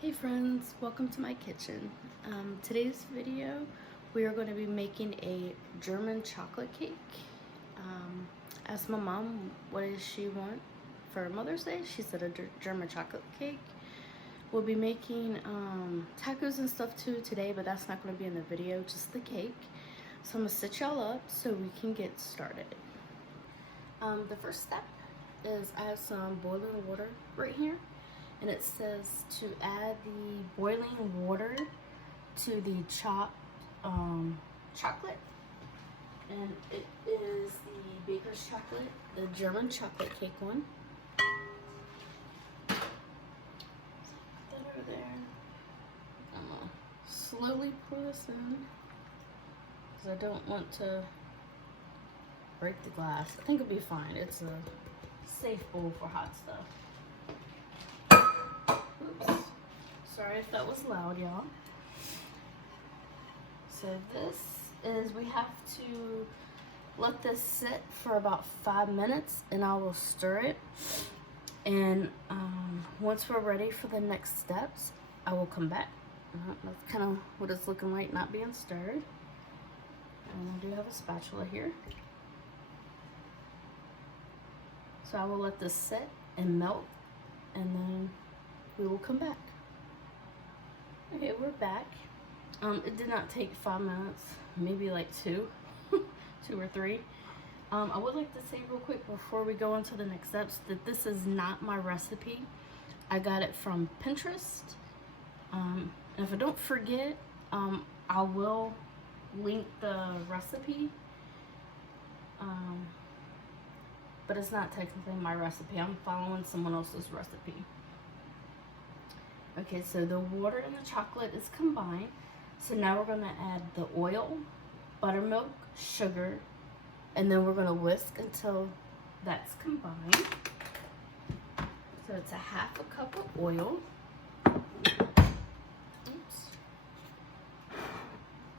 Hey friends, welcome to my kitchen. Today's video we are going to be making a German chocolate cake. Asked my mom what does she want for Mother's Day. She said a German chocolate cake. We'll be making tacos and stuff too today, but that's not going to be in the video, just the cake. So I'm going to set y'all up so we can get started. The first step is I have some boiling water right here. And it says to add the boiling water to the chopped chocolate. And it is the baker's chocolate, the German chocolate cake one. Put that over there. I'm gonna slowly pour this in because I don't want to break the glass. I think it'll be fine. It's a safe bowl for hot stuff. Oops. Sorry if that was loud, y'all. So this is, we have to let this sit for about 5 minutes and I will stir it. And once we're ready for the next steps, I will come back. That's kind of what it's looking like, not being stirred. And I do have a spatula here. So I will let this sit and melt, and then we will come back. Okay, we're back. It did not take 5 minutes, maybe like 2 or 3. I would like to say real quick before we go into the next steps that this is not my recipe. I got it from Pinterest. And if I don't forget, I will link the recipe. But it's not technically my recipe. I'm following someone else's recipe. Okay, so the water and the chocolate is combined. So now we're going to add the oil, buttermilk, sugar, and then we're going to whisk until that's combined. So it's a half a cup of oil. Oops.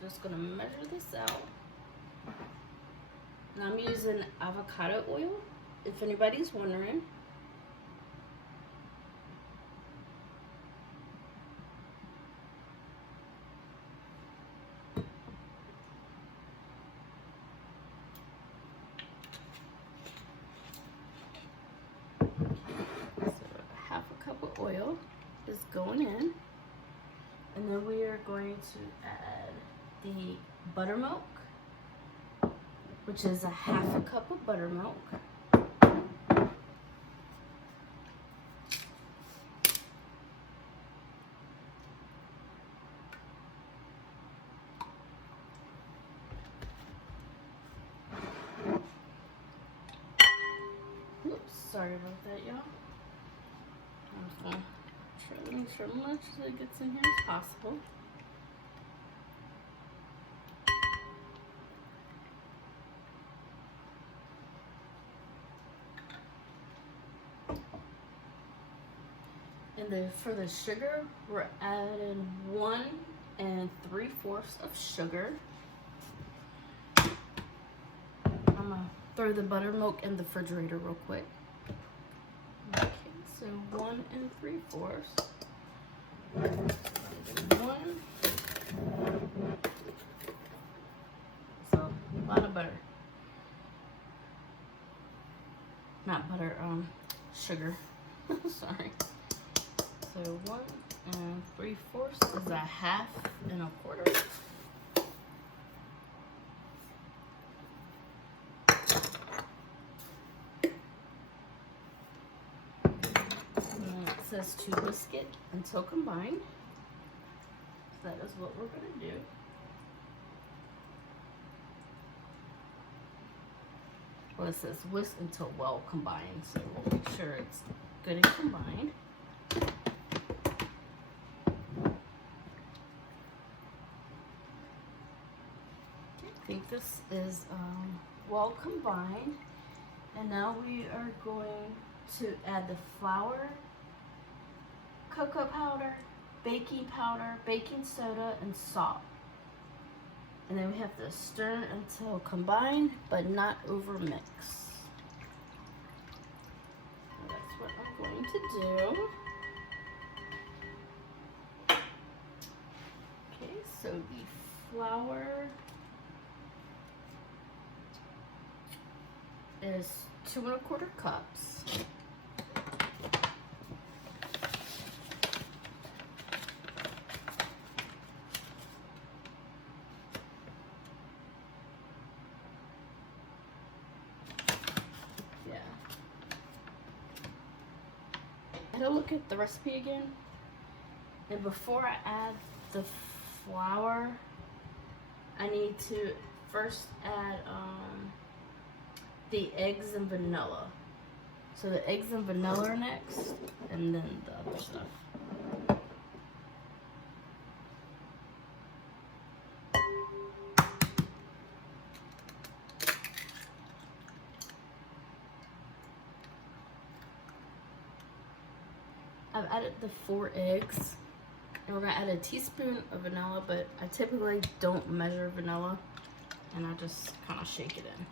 Just going to measure this out. And I'm using avocado oil, if anybody's wondering. Oil is going in, and then we are going to add the buttermilk, which is a half a cup of buttermilk. Oops, sorry about that, y'all. I'm just going to try to make sure as much as it gets in here as possible. And then for the sugar, we're adding 1 3/4 of sugar. I'm going to throw the buttermilk in the refrigerator real quick. So 1 3/4. 1. So a lot of butter. Not butter, sugar. Sorry. So 1 3/4 is a half and a quarter. Says to whisk it until combined. So that is what we're going to do. Well, it says whisk until well combined, so we'll make sure it's good and combined. I think this is well combined, and now we are going to add the flour, cocoa powder, baking powder, baking soda, and salt. And then we have to stir until combined, but not over mix. So that's what I'm going to do. So the flour is 2 1/4 cups. Yeah. I had to look at the recipe again. And before I add the flour, I need to first add the eggs and vanilla. So the eggs and vanilla are next, and then the other stuff. I've added the 4 eggs, and we're gonna add a teaspoon of vanilla, but I typically don't measure vanilla, and I just kind of shake it in.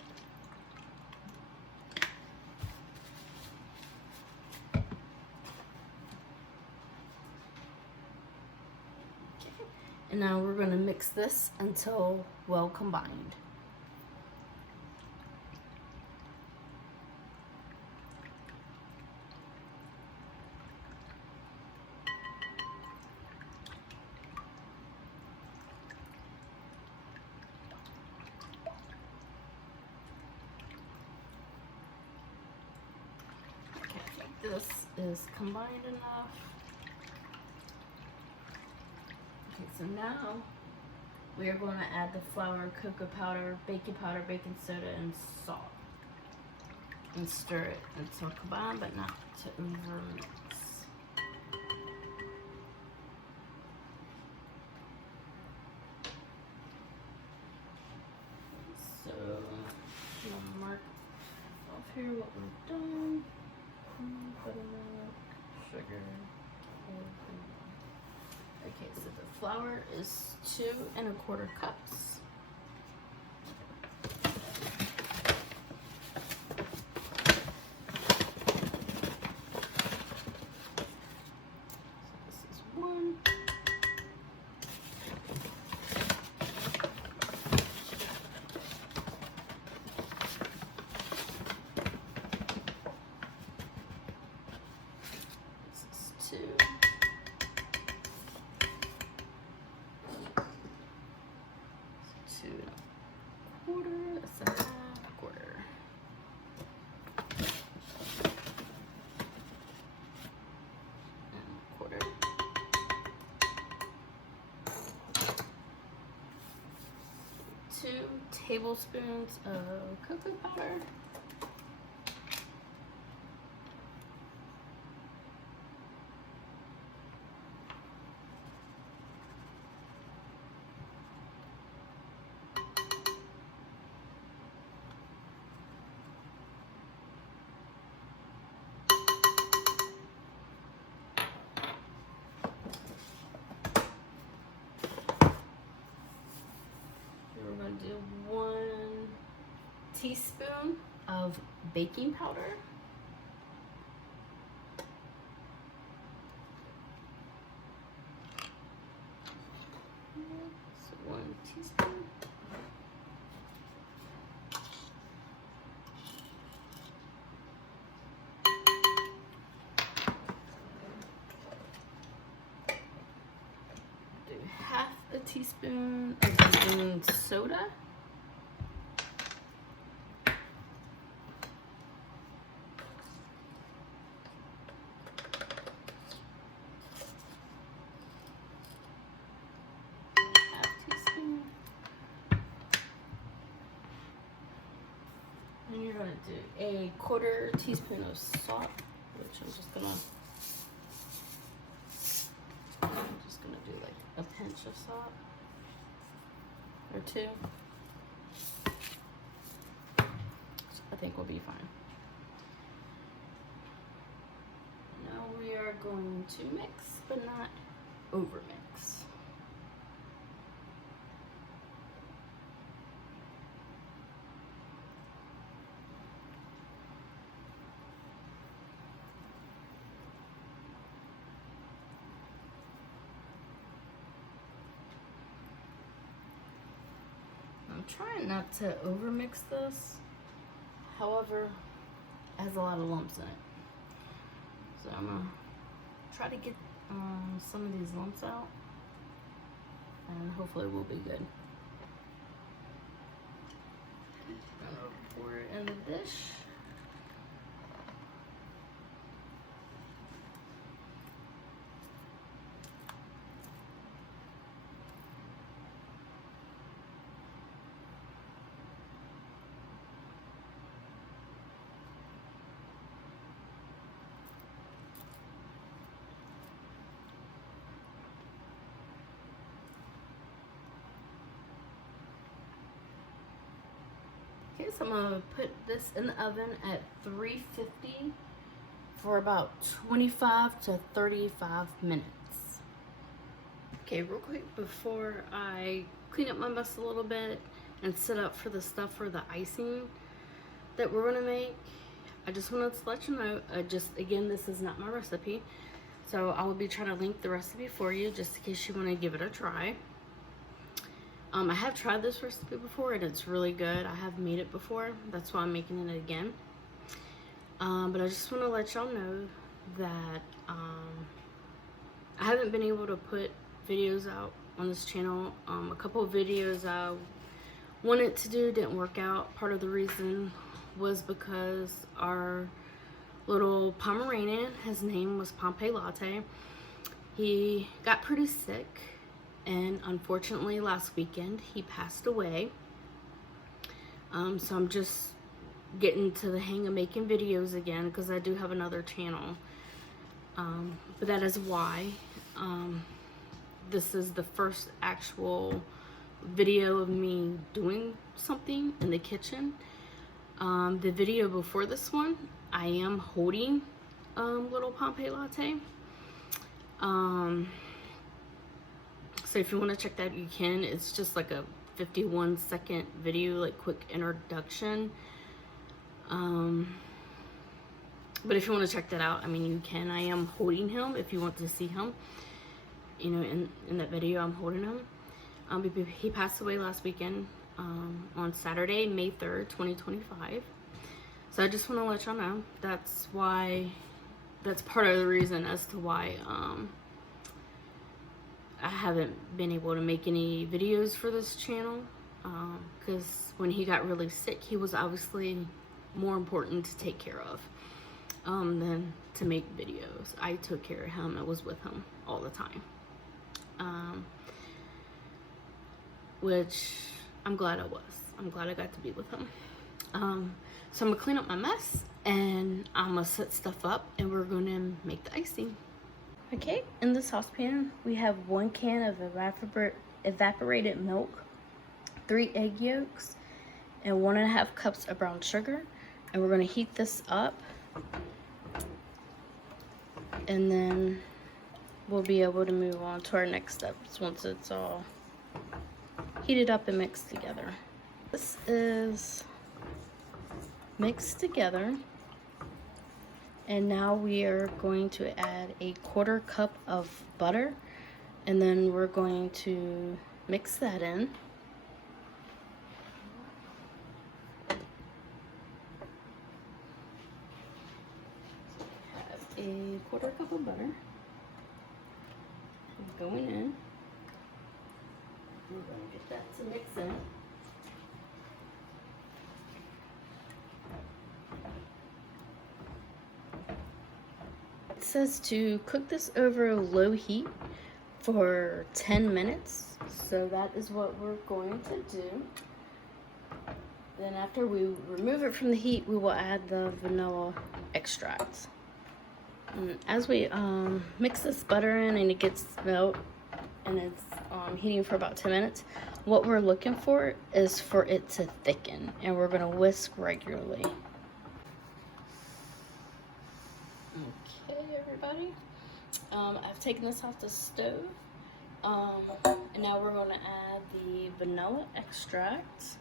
And now we're going to mix this until well combined. Okay, I think this is combined enough. Okay, so now we are going to add the flour, cocoa powder, baking soda, and salt. And stir it until combined, but not to overmix. So, I'm going to mark off here what we've done. Buttermilk, sugar. Okay, so the flour is 2 1/4 cups. So this is 1. This is 2. 2 1/4, that's a half quarter. And a quarter. 2 tablespoons of cocoa powder. We're going to do 1 teaspoon of baking powder. So 1 teaspoon. Do half a teaspoon of baking soda. And you're going to do a 1/4 teaspoon of salt, which I'm just gonna do like a pinch of salt or 2. I think we'll be fine. Now we are going to mix, but not over mix. trying not to over mix this. However, it has a lot of lumps in it. So I'm gonna try to get some of these lumps out, and hopefully we'll be good. I'm gonna pour it in the dish. Okay, so I'm gonna put this in the oven at 350 for about 25 to 35 minutes. Okay, real quick before I clean up my mess a little bit and set up for the stuff for the icing that we're gonna make, I just wanted to let you know, again, this is not my recipe, so I will be trying to link the recipe for you just in case you want to give it a try. I have tried this recipe before and it's really good. I have made it before, that's why I'm making it again. But I just want to let y'all know that I haven't been able to put videos out on this channel. A couple of videos I wanted to do didn't work out. Part of the reason was because our little Pomeranian, his name was Pompeii Latte, he got pretty sick. And unfortunately, last weekend, he passed away. So I'm just getting to the hang of making videos again because I do have another channel. But that is why this is the first actual video of me doing something in the kitchen. The video before this one, I am holding little Pompeii Latte. So if you want to check that, you can. It's just like a 51-second video, like quick introduction. But if you want to check that out, I mean, you can. I am holding him if you want to see him. You know, in that video, I'm holding him. He passed away last weekend on Saturday, May 3rd, 2025. So I just want to let y'all know. That's part of the reason as to why I haven't been able to make any videos for this channel, because when he got really sick, he was obviously more important to take care of than to make videos. I took care of him. I was with him all the time, which I'm glad I was. I'm glad I got to be with him. So I'm gonna clean up my mess and I'm gonna set stuff up and we're gonna make the icing. Okay, in the saucepan, we have 1 can of evaporated milk, 3 egg yolks, and 1.5 cups of brown sugar. And we're gonna heat this up. And then we'll be able to move on to our next steps once it's all heated up and mixed together. This is mixed together. And now we are going to add a 1/4 cup of butter, and then we're going to mix that in. Have a 1/4 cup of butter going in. We're going to get that to mix in. It says to cook this over low heat for 10 minutes. So that is what we're going to do. Then after we remove it from the heat, we will add the vanilla extract. And as we mix this butter in and it gets melt and it's heating for about 10 minutes, what we're looking for is for it to thicken, and we're going to whisk regularly. Okay, everybody, I've taken this off the stove, and now we're going to add the vanilla extract.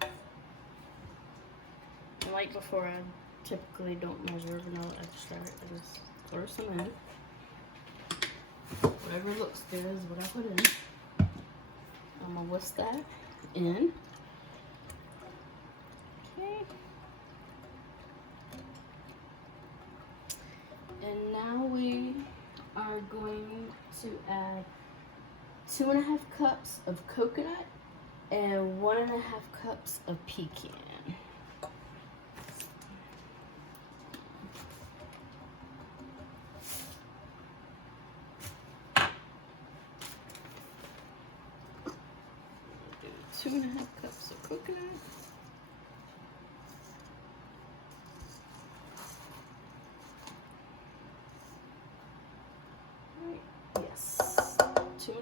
And like before, I typically don't measure vanilla extract. I just throw some in. Whatever looks good is what I put in. I'm gonna whisk that in. Okay. And now we are going to add 2.5 cups of coconut and 1.5 cups of pecan. Do 2.5 cups of coconut. Yes, 2.5.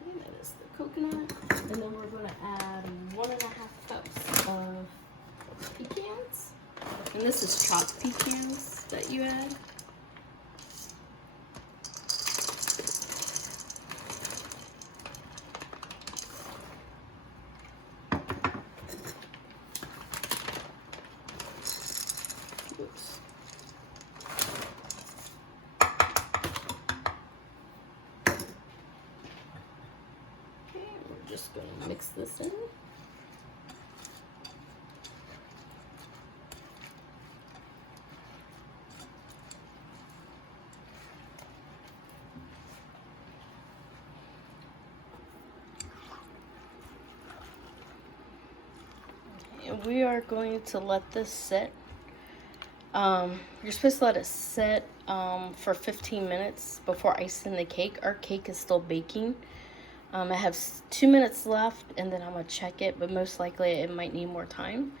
Okay, that is the coconut. And then we're going to add 1.5 cups of pecans. And this is chopped pecans that you add. Oops. Okay, we're just going to mix this in. And we are going to let this sit. You're supposed to let it sit for 15 minutes before icing the cake. Our cake is still baking. I have 2 minutes left, and then I'm going to check it, but most likely it might need more time.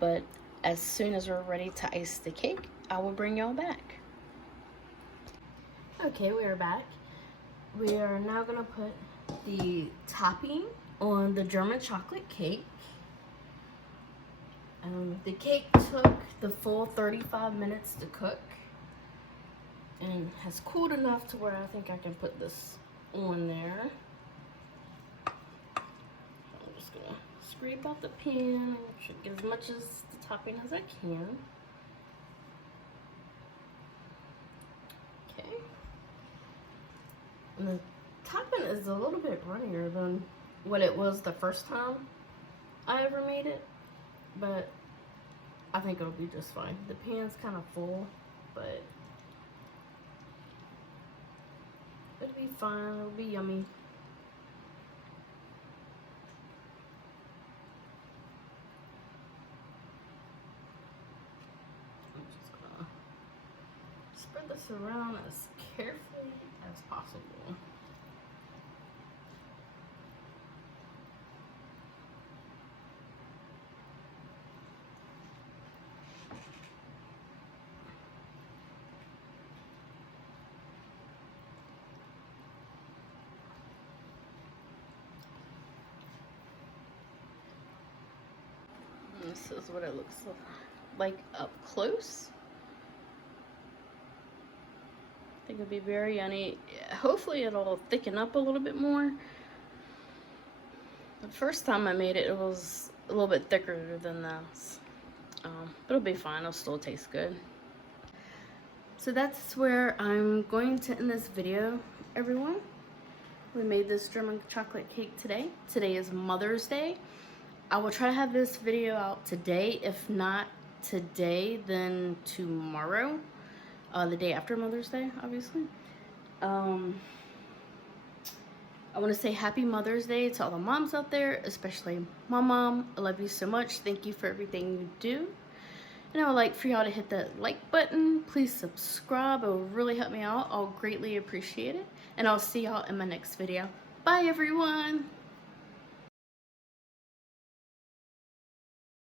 But as soon as we're ready to ice the cake, I will bring y'all back. Okay, we are back. We are now going to put the topping on the German chocolate cake. The cake took the full 35 minutes to cook and has cooled enough to where I think I can put this on there. I'm just gonna scrape out the pan, get as much as the topping as I can. Okay. And the topping is a little bit runnier than what it was the first time I ever made it, but I think it'll be just fine. The pan's kind of full, but it'll be fine. It'll be yummy. I'm just gonna spread this around as carefully as possible. This is what it looks like up close. I think it'll be very yummy. Hopefully it'll thicken up a little bit more. The first time I made it, it was a little bit thicker than this. But it'll be fine. It'll still taste good. So that's where I'm going to end this video, everyone. We made this German chocolate cake today. Today is Mother's Day. I will try to have this video out today. If not today, then tomorrow. The day after Mother's Day, obviously. I want to say happy Mother's Day to all the moms out there, especially my mom. I love you so much. Thank you for everything you do. And I would like for y'all to hit that like button. Please subscribe. It will really help me out. I'll greatly appreciate it. And I'll see y'all in my next video. Bye, everyone.